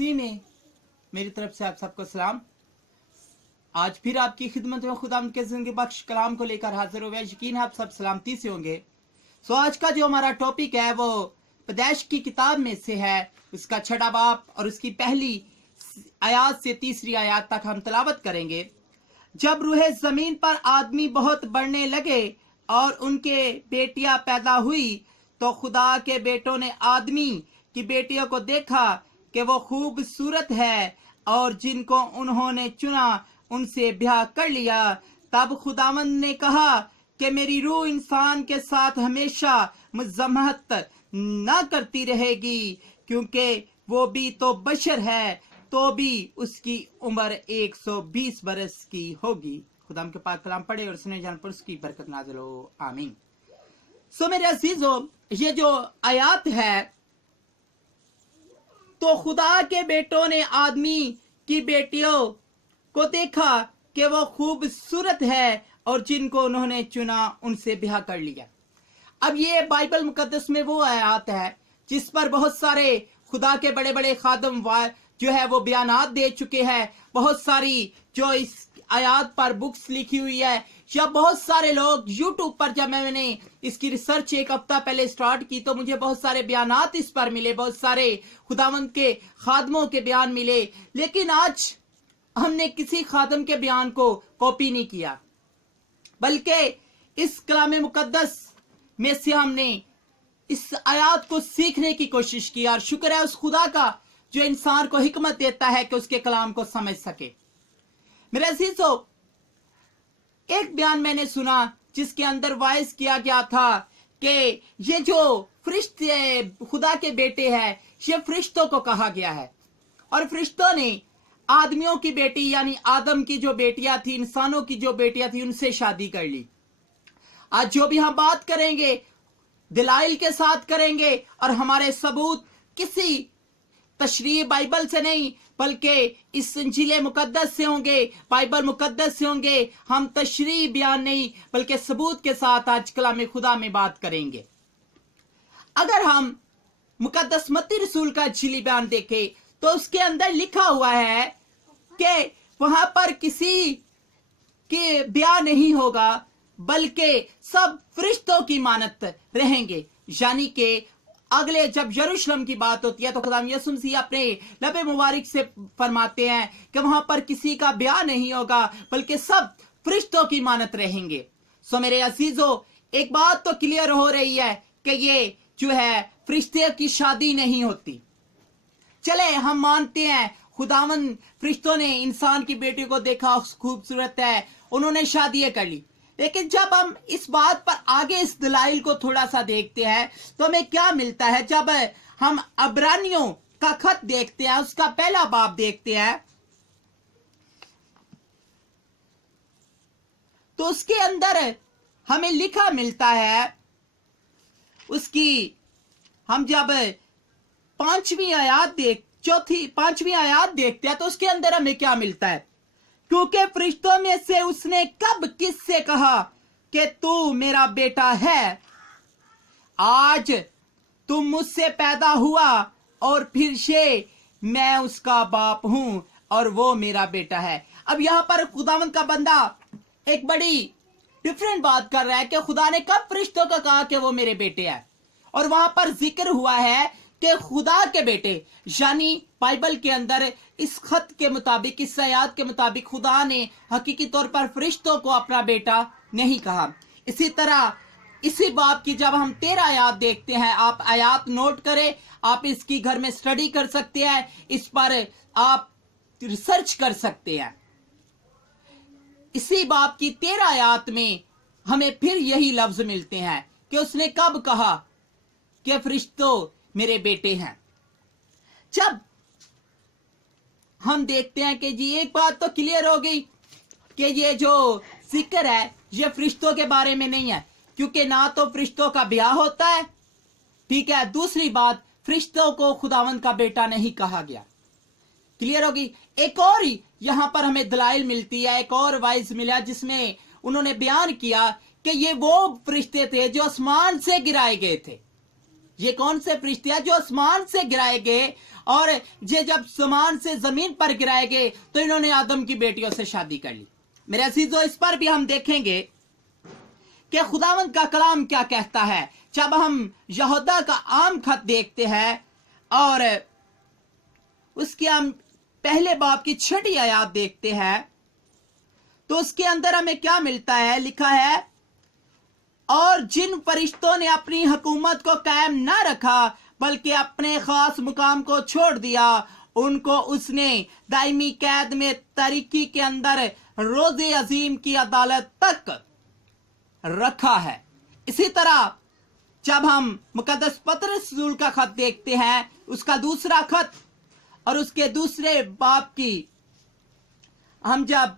मसीह में मेरी तरफ से आप सबको सलाम। आज फिर आपकी खिदमत में खुदा के जिंदगी बख्श कलाम को लेकर हाजिर हुए। यकीन है आप सब सलामती से होंगे। सो आज का जो हमारा टॉपिक है वो पैदाइश की किताब में से है, उसका 6वां बाब और उसकी पहली आयत से 3री आयत तक हम तलावत करेंगे। जब रूह जमीन पर आदमी बहुत बढ़ने लगे और उनके बेटियां पैदा हुई तो खुदा के बेटों ने आदमी की बेटियों को देखा कि वो खूबसूरत है और जिनको उन्होंने चुना उनसे ब्याह कर लिया। तब खुदावंद ने कहा कि मेरी रूह इंसान के साथ हमेशा मुज़ाहमत न करती रहेगी, क्योंकि वो भी तो बशर है, तो भी उसकी उम्र 120 बरस की होगी। खुदा के पाक कलाम पढ़े और सुने जान पर उसकी बरकत नाज़िल हो, आमीन। सो मेरे अजीजों, ये जो आयत है तो खुदा के बेटों ने आदमी की बेटियों को देखा कि वो खूबसूरत है और जिनको उन्होंने चुना उनसे ब्याह कर लिया। अब ये बाइबल मुकद्दस में वो आयत है जिस पर बहुत सारे खुदा के बड़े बड़े खादम जो है वो बयानात दे चुके हैं। बहुत सारी जो इस आयत पर बुक्स लिखी हुई है, या बहुत सारे लोग यूट्यूब पर, जब मैंने इसकी रिसर्च एक हफ्ता पहले स्टार्ट की तो मुझे बहुत सारे बयानात इस पर मिले, बहुत सारे खुदावंद के खादमों के बयान मिले। लेकिन आज हमने किसी खादम के बयान को कॉपी नहीं किया, बल्कि इस कलाम मुकद्दस में से हमने इस आयत को सीखने की कोशिश की। और शुक्र है उस खुदा का जो इंसान को हिकमत देता है कि उसके कलाम को समझ सके। मेरे अजीजों, एक बयान मैंने सुना जिसके अंदर वाइज किया गया था कि ये जो फरिश्ते खुदा के बेटे हैं, ये फरिश्तों को कहा गया है, और फरिश्तों ने आदमियों की बेटी यानी आदम की जो बेटियां थी, इंसानों की जो बेटियां थी, उनसे शादी कर ली। आज जो भी हम बात करेंगे दलाइल के साथ करेंगे, और हमारे सबूत किसी तशरीह बाइबल से नहीं बल्कि इस इंजील मुकद्दस से होंगे, बाइबल मुकद्दस से होंगे। हम तशरीह बयान नहीं बल्कि सबूत के साथ आज कलाम खुदा में बात करेंगे। अगर हम मुकद्दस मत्ती रसूल का इंजीली बयान देखें तो उसके अंदर लिखा हुआ है कि वहां पर किसी के ब्याह नहीं होगा बल्कि सब फरिश्तों की मानत रहेंगे। यानी कि अगले जब यरूशलेम की बात होती है तो खुदा यीशु मसीह अपने लबे मुबारक से फरमाते हैं कि वहां पर किसी का ब्याह नहीं होगा बल्कि सब फरिश्तों की मानत रहेंगे। सो मेरे अजीजों, एक बात तो क्लियर हो रही है कि ये जो है फरिश्ते की शादी नहीं होती। चले हम मानते हैं खुदावन फरिश्तों ने इंसान की बेटी को देखा, खूबसूरत है, उन्होंने शादी कर ली। लेकिन जब हम इस बात पर आगे इस दलाइल को थोड़ा सा देखते हैं तो हमें क्या मिलता है। जब हम अब्रानियों का खत देखते हैं, उसका पहला बाब देखते हैं, तो उसके अंदर हमें लिखा मिलता है, उसकी हम जब 5वीं आयत देखते हैं तो उसके अंदर हमें क्या मिलता है। क्योंकि फरिश्तों में से उसने कब किससे कहा कि तू मेरा बेटा है, आज तुम मुझसे पैदा हुआ और फिर से मैं उसका बाप हूं और वो मेरा बेटा है। अब यहां पर खुदावंद का बंदा एक बड़ी डिफरेंट बात कर रहा है कि खुदा ने कब फरिश्तों को कहा कि वो मेरे बेटे हैं, और वहां पर जिक्र हुआ है कि खुदा के बेटे, यानी बाइबल के अंदर इस खत के मुताबिक, इस आयत के मुताबिक खुदा ने हकीकी तौर पर फरिश्तों को अपना बेटा नहीं कहा। इसी तरह इसी बाब की जब हम 13 आयत देखते हैं, आप आयत नोट करें, आप इसकी घर में स्टडी कर सकते हैं, इस पर आप रिसर्च कर सकते हैं। इसी बाब की 13 आयत में हमें फिर यही लफ्ज मिलते हैं कि उसने कब कहा कि फरिश्तों मेरे बेटे हैं। जब हम देखते हैं कि जी एक बात तो क्लियर हो गई कि ये जो जिक्र है ये फरिश्तों के बारे में नहीं है, क्योंकि ना तो फरिश्तों का ब्याह होता है, ठीक है। दूसरी बात, फरिश्तों को खुदावंद का बेटा नहीं कहा गया। क्लियर होगी। एक और यहां पर हमें दलाइल मिलती है, एक और वाइज मिला जिसमें उन्होंने बयान किया कि ये वो फरिश्ते थे जो आसमान से गिराए गए थे। ये कौन से फरिश्ते हैं जो आसमान से गिराए गए اور ये जब समान से जमीन पर गिराए गए तो इन्होंने आदम की बेटियों से शादी कर ली। मेरे अजीजों, इस पर भी हम देखेंगे कि खुदावंद का कलाम क्या कहता है। जब हम यहूदा का आम खत देखते हैं और उसके हम पहले बाब की 6 आयत देखते हैं तो उसके अंदर हमें क्या मिलता है, लिखा है, और जिन फरिश्तों ने अपनी हुकूमत को कायम न रखा बल्कि अपने खास मुकाम को छोड़ दिया, उनको उसने दायमी कैद में तारीकी के अंदर रोज़े अजीम की अदालत तक रखा है। इसी तरह जब हम मुकद्दस पतरस रसूल का खत देखते हैं, उसका दूसरा खत और उसके दूसरे बाब की हम जब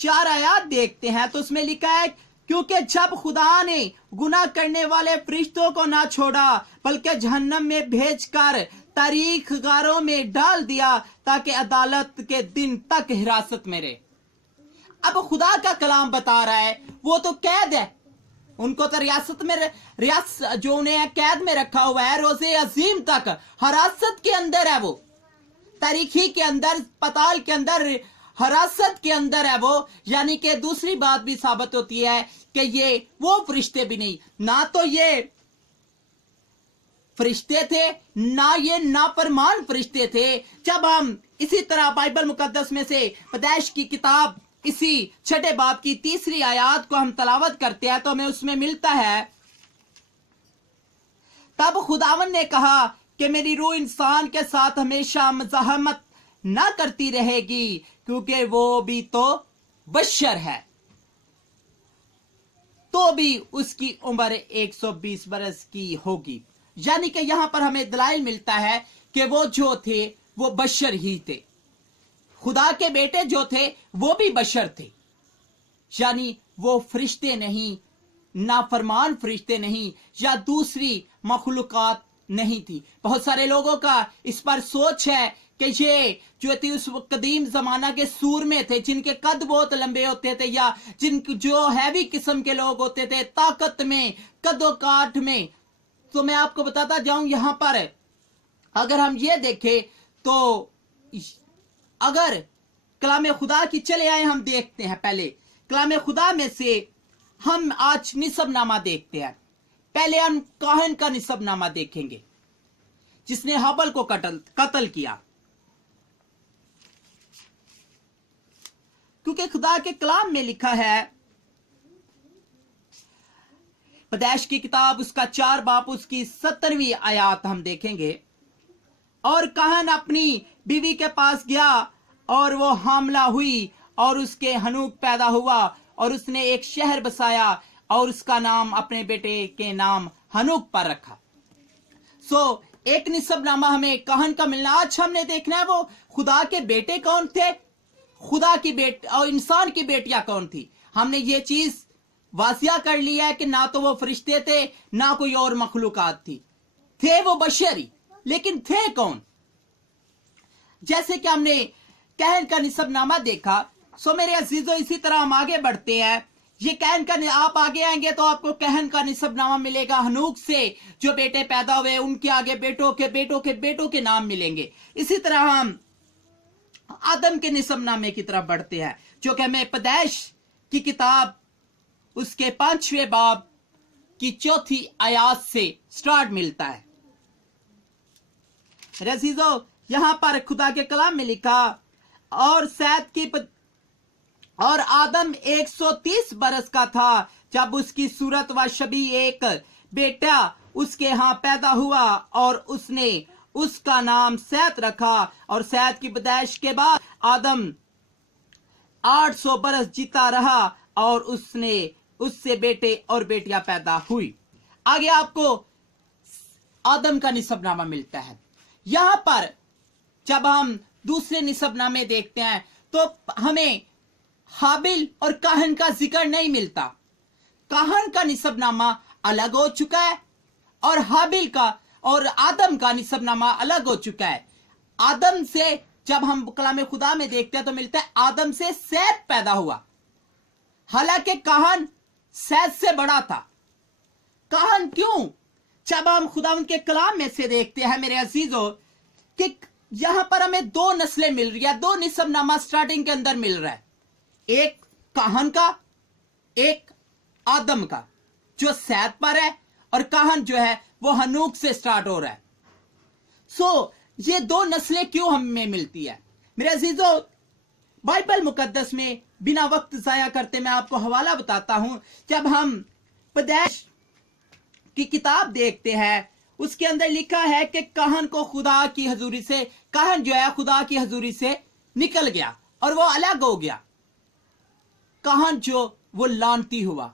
4 आयत देखते हैं तो उसमें लिखा है, क्योंकि जब खुदा ने गुनाह करने वाले फरिश्तों को ना छोड़ा बल्कि जहन्नम में भेजकर तारीख गारों में डाल दिया ताकि अदालत के दिन तक हिरासत में रहे। अब खुदा का कलाम बता रहा है वो तो कैद है, उनको तो रियासत जो उन्हें कैद में रखा हुआ है, रोज़े अजीम तक हिरासत के अंदर है, वो तारीखी के अंदर, पताल के अंदर, हिरासत के अंदर है वो। यानी कि दूसरी बात भी साबित होती है कि ये वो फरिश्ते भी नहीं, ना तो ये फरिश्ते थे ना ये नाफरमान फरिश्ते थे। जब हम इसी तरह बाइबल मुकद्दस में से पैदाइश की किताब इसी 6 बाब की 3 आयत को हम तलावत करते हैं तो हमें उसमें मिलता है, तब खुदावन ने कहा कि मेरी रूह इंसान के साथ हमेशा मज़ाहमत ना करती रहेगी क्योंकि वो भी तो बशर है, तो भी उसकी उम्र 120 बरस की होगी। यानी कि यहां पर हमें दलाइल मिलता है कि वो जो थे वो बशर ही थे, खुदा के बेटे जो थे वो भी बशर थे, यानी वो फरिश्ते नहीं, नाफरमान फरिश्ते नहीं या दूसरी मखलूकात नहीं थी। बहुत सारे लोगों का इस पर सोच है कि ये जो थी उस कदीम जमाना के सूरमे थे जिनके कद बहुत लंबे होते थे या जिन जो हैवी किस्म के लोग होते थे, ताकत में, कदो काठ में। तो मैं आपको बताता जाऊं, यहां पर अगर हम ये देखें तो अगर कलाम खुदा की चले आए, हम देखते हैं पहले कलाम खुदा में से हम आज निसबनामा देखते हैं। पहले हम काहन का निसबनामा देखेंगे जिसने हबल को कत्ल किया, क्योंकि खुदा के कलाम में लिखा है, पैदाइश की किताब उसका 4 बाब उसकी 17वीं आयत हम देखेंगे, और काहन अपनी बीवी के पास गया और वो हामला हुई और उसके हनूक पैदा हुआ और उसने एक शहर बसाया और उसका नाम अपने बेटे के नाम हनूक पर रखा। एक निसबनामा हमें काहन का मिलना। आज हमने देखना है वो खुदा के बेटे कौन थे, खुदा की बेटी और इंसान की बेटियां कौन थी। हमने ये चीज वासिया कर लिया है कि ना तो वो फरिश्ते थे ना कोई और मखलूकात थी, थे वो बशरी, लेकिन थे कौन। जैसे कि हमने कहन का निसबनामा देखा। मेरे अजीजों, इसी तरह हम आगे बढ़ते हैं। ये कहन का, आप आगे आएंगे तो आपको कहन का निसबनामा मिलेगा। हनूक से जो बेटे पैदा हुए उनके आगे बेटों के बेटों के बेटों के नाम मिलेंगे। इसी तरह हम आदम के निसबनामे की तरफ बढ़ते हैं जो कि हमें पैदाइश की किताब उसके 5वें बाब की 4थी आयत से स्टार्ट मिलता है। अजीजों, यहां पर खुदा के कलाम में लिखा, और आदम 130 बरस का था जब उसकी सूरत व शबी एक बेटा उसके यहाँ पैदा हुआ और उसने उसका नाम सैत रखा। और सैत की पैदाइश के बाद आदम 800 बरस जीता रहा और उससे बेटे और बेटियां पैदा हुई। आगे आपको आदम का निसबनामा मिलता है। यहां पर जब हम दूसरे निसबनामे देखते हैं तो हमें हाबिल और काहन का जिक्र नहीं मिलता। काहन का निसबनामा अलग हो चुका है और हाबिल का और आदम का निसबनामा अलग हो चुका है। आदम से जब हम कलाम खुदा में देखते हैं तो मिलता है आदम से सैत पैदा हुआ, हालांकि काहन सैत से बड़ा था। काहन क्यों? जब हम खुदा के कलाम में से देखते हैं मेरे अजीजों, कि यहां पर हमें दो नस्लें मिल रही है, दो निसबनामा स्टार्टिंग के अंदर मिल रहा है, एक काहन का, एक आदम का, जो सैद पर है, और काहन जो है वो हनूक से स्टार्ट हो रहा है। ये दो नस्लें क्यों हमें मिलती है? मेरे अजीजों, बाइबल मुकद्दस में बिना वक्त जाया करते मैं आपको हवाला बताता हूं। जब हम पैदाइश की किताब देखते हैं, उसके अंदर लिखा है कि काहन को खुदा की हजूरी से, काहन जो है खुदा की हजूरी से निकल गया और वो अलग हो गया। काहन जो वो लानती हुआ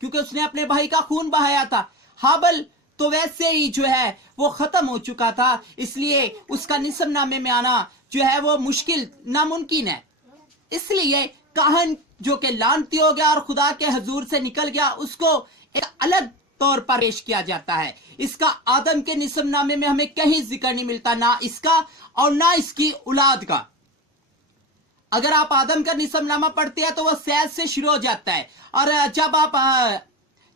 क्योंकि उसने अपने भाई का खून बहाया था। हाबल तो वैसे ही जो है वो खत्म हो चुका था, इसलिए उसका निसब नामे में आना जो है वो मुश्किल, नामुमकिन है। इसलिए काहन जो कि लानती हो गया और खुदा के हजूर से निकल गया, उसको एक अलग तौर पर पेश किया जाता है। इसका आदम के निसब नामे में हमें कहीं जिक्र नहीं मिलता, ना इसका और ना इसकी औलाद का। अगर आप आदम का निसबनामा पढ़ते हैं तो वह सैद से शुरू हो जाता है, और जब आप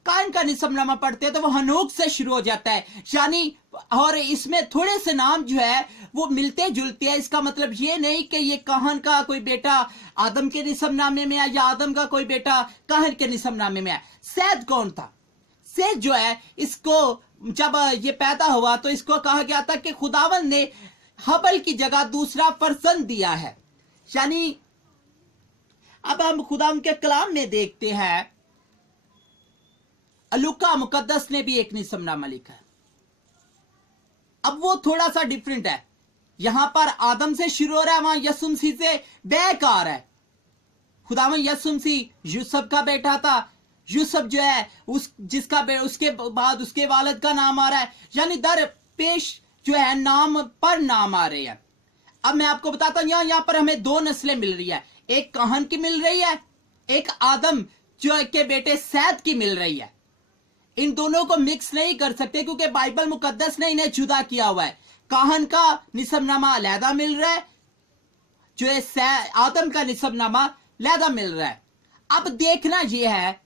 कायन का निसबनामा पढ़ते हैं तो वो हनूक से शुरू हो जाता है। यानी और इसमें थोड़े से नाम जो है वो मिलते जुलते हैं। इसका मतलब ये नहीं कि ये काहन का कोई बेटा आदम के निसबनामे में है या आदम का कोई बेटा काहन के निसबनामे में है। सैद कौन था? सैद जो है, इसको जब ये पैदा हुआ तो इसको कहा गया था कि खुदावन ने हबल की जगह दूसरा फर्जंद दिया है। यानी अब हम खुदा के कलाम में देखते हैं, लूका मुकद्दस ने भी एक निसबनामा लिखा है। अब वो थोड़ा सा डिफरेंट है। यहां पर आदम से शुरू हो रहा है, वहां यसुम मसीह से बैक आ रहा है। खुदावन यसुम मसीह यूसुफ का बेटा था। यूसुफ जो है जिसका उसके बाद उसके वालिद का नाम आ रहा है। यानी दर पेश जो है नाम पर नाम आ रहे हैं। अब मैं आपको बताता हूं, यहां पर हमें दो नस्लें मिल रही है, एक काहन की मिल रही है, एक आदम जो के बेटे सैद की मिल रही है। इन दोनों को मिक्स नहीं कर सकते क्योंकि बाइबल मुकद्दस ने इन्हें जुदा किया हुआ है। काहन का निसबनामा अलहदा मिल रहा है, जो आदम का निसबनामा अलहदा मिल रहा है। अब देखना यह है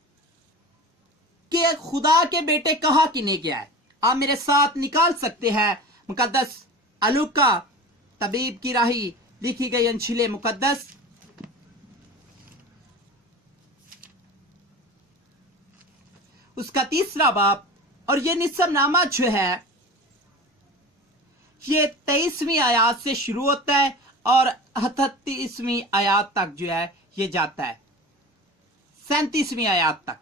कि खुदा के बेटे कहा किन्हें गया है। आप मेरे साथ निकाल सकते हैं मुकद्दस लूका तबीब की राही लिखी गई अंशील मुकद्दस, उसका 3 बाब, और ये निसबनामा जो है ये 23वीं आयत से शुरू होता है और 38वीं आयत तक जो है ये जाता है, 37वीं आयत तक।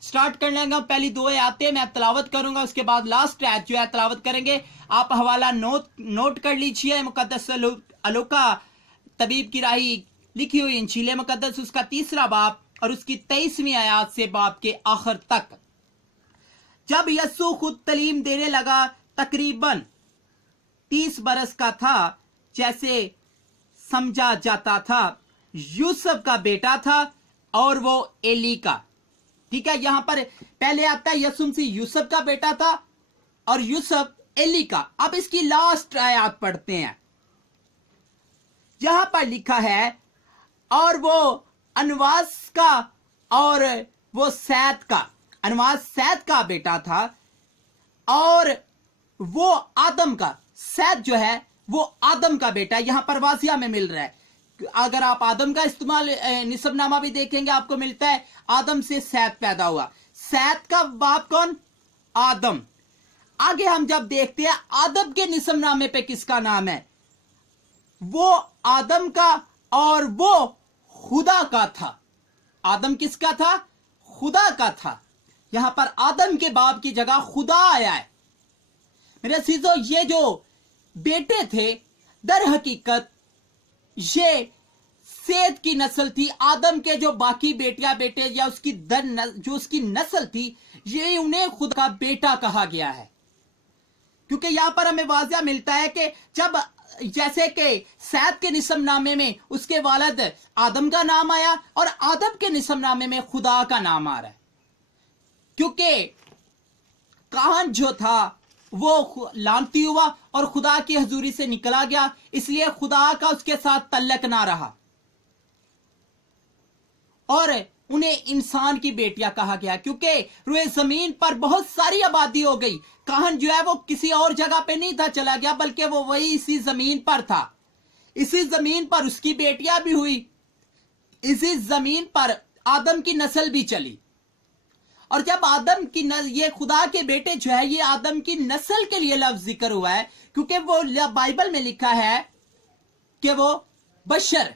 स्टार्ट कर लेंगे। पहली 2 आयतें मैं तलावत करूंगा, उसके बाद लास्ट आयत जो है तलावत करेंगे। आप हवाला नोट कर लीजिए। मुकद्दस लूका तबीब की राही लिखी हुई इंजील मुकद्दस, उसका 3 बाब और उसकी 23वीं आयत से बाब के आखिर तक। जब यस्सु खुद तालीम देने लगा, तकरीबन 30 बरस का था, जैसे समझा जाता था। यूसुफ का बेटा था और वो एली का। ठीक है, यहां पर पहले आता है यसुम से यूसुफ का बेटा था और यूसुफ एली का। अब इसकी लास्ट आयत पढ़ते हैं। यहां पर लिखा है, और वो अनवास का और वो सैद का, अनवास सैद का बेटा था, और वो आदम का, सैद जो है वो आदम का बेटा। यहां पर वासिया में मिल रहा है। अगर आप आदम का इस्तेमाल निसबनामा भी देखेंगे आपको मिलता है, आदम से सैद पैदा हुआ। सैद का बाप कौन? आदम। आगे हम जब देखते हैं आदम के निसबनामे पे किसका नाम है, वो आदम का और वो खुदा का था। आदम किसका था? खुदा का था। यहां पर आदम के बाप की जगह खुदा आया है। मेरे अजीजों, ये जो बेटे थे दर हकीकत ये सैद की नस्ल थी। आदम के जो बाकी बेटे या उसकी जो उसकी नस्ल थी, ये उन्हें खुद का बेटा कहा गया है। क्योंकि यहां पर हमें वाज़िया मिलता है कि जब जैसे कि सैद के निसबनामे में उसके वालिद आदम का नाम आया और आदम के निसबनामे में खुदा का नाम आ रहा है। क्योंकि काहन जो था वो लानती हुआ और खुदा की हजूरी से निकला गया, इसलिए खुदा का उसके साथ तल्लक ना रहा। और उन्हें इंसान की बेटियां कहा गया, क्योंकि रुए जमीन पर बहुत सारी आबादी हो गई। काहन जो है वो किसी और जगह पे नहीं था चला गया, बल्कि वो वही इसी जमीन पर था। इसी जमीन पर उसकी बेटियां भी हुई, इसी जमीन पर आदम की नस्ल भी चली। और जब आदम की ये खुदा के बेटे जो है, ये आदम की नस्ल के लिए लफ्ज जिक्र हुआ है, क्योंकि वो बाइबल में लिखा है कि वो बशर,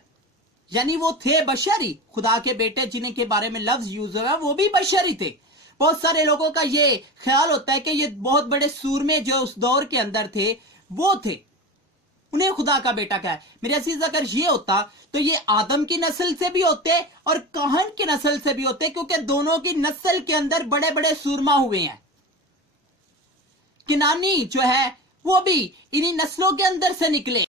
यानी वो थे बशर ही। खुदा के बेटे जिन्हें के बारे में लफ्ज यूज हुआ वो भी बशर ही थे। बहुत सारे लोगों का ये ख्याल होता है कि ये बहुत बड़े सूरमे जो उस दौर के अंदर थे वो थे, उन्हें खुदा का बेटा कहा। मेरे अजीज, अगर ये होता तो ये आदम की नस्ल से भी होते और काहन की नस्ल से भी होते, क्योंकि दोनों की नस्ल के अंदर बड़े बड़े सूरमा हुए हैं। किनानी जो है वो भी इन्हीं नस्लों के अंदर से निकले।